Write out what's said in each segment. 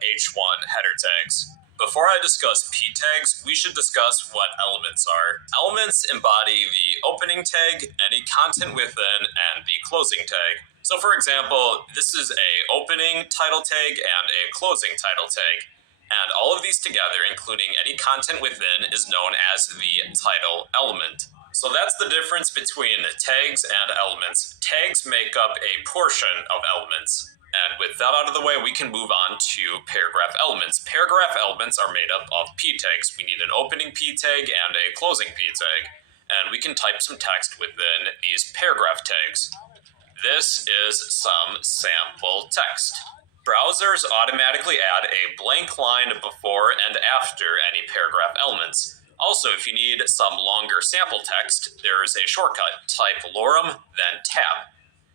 H1 header tags. Before I discuss p tags, we should discuss what elements are. Elements embody the opening tag, any content within, and the closing tag. So for example, this is a opening title tag and a closing title tag. And all of these together, including any content within, is known as the title element. So that's the difference between tags and elements. Tags make up a portion of elements. And with that out of the way, we can move on to paragraph elements. Paragraph elements are made up of p tags. We need an opening p tag and a closing p tag. And we can type some text within these paragraph tags. This is some sample text. Browsers automatically add a blank line before and after any paragraph elements. Also, if you need some longer sample text, there is a shortcut. Type lorem, then tab,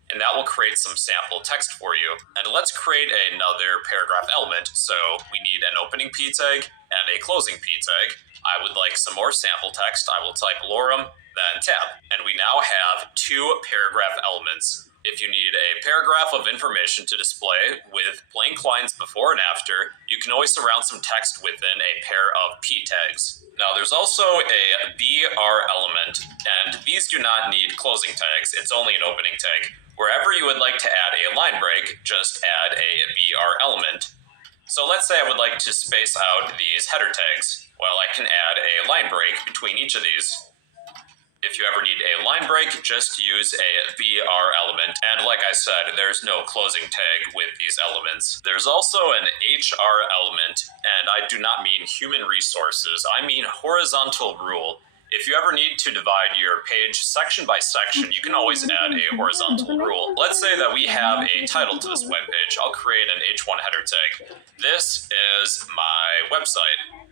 and that will create some sample text for you. And let's create another paragraph element. So we need an opening p tag and a closing p tag. I would like some more sample text. I will type lorem, then tab. And we now have two paragraph elements. If you need a paragraph of information to display with blank lines before and after, you can always surround some text within a pair of p tags. Now there's also a BR element, and these do not need closing tags. It's only an opening tag. Wherever you would like to add a line break, just add a BR element. So let's say I would like to space out these header tags. Well, I can add a line break between each of these. If you ever need a line break, just use a BR element. And like I said, there's no closing tag with these elements. There's also an HR element, and I do not mean human resources. I mean horizontal rule. If you ever need to divide your page section by section, you can always add a horizontal rule. Let's say that we have a title to this web page. I'll create an H1 header tag. This is my website.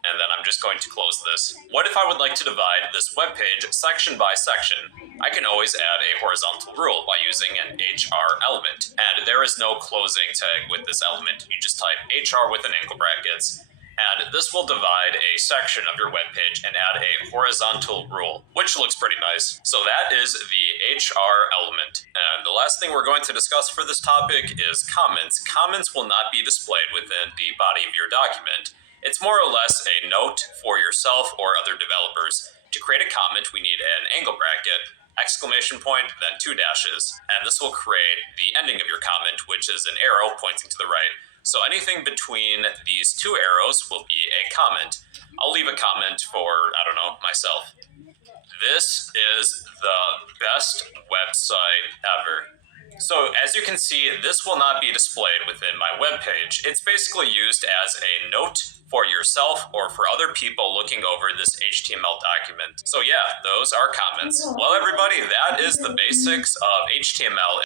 And then I'm just going to close this. What if I would like to divide this web page section by section? I can always add a horizontal rule by using an HR element. And there is no closing tag with this element. You just type HR with an angle brackets. And this will divide a section of your web page and add a horizontal rule, which looks pretty nice. So that is the HR element. And the last thing we're going to discuss for this topic is comments. Comments will not be displayed within the body of your document. It's more or less a note for yourself or other developers. To create a comment, we need an angle bracket, exclamation point, then 2 dashes, and this will create the ending of your comment, which is an arrow pointing to the right. So anything between these two arrows will be a comment. I'll leave a comment for, I don't know, myself. This is the best website ever. So as you can see, this will not be displayed within my web page. It's basically used as a note for yourself or for other people looking over this HTML document. So yeah, those are comments. Well, everybody, that is the basics of HTML.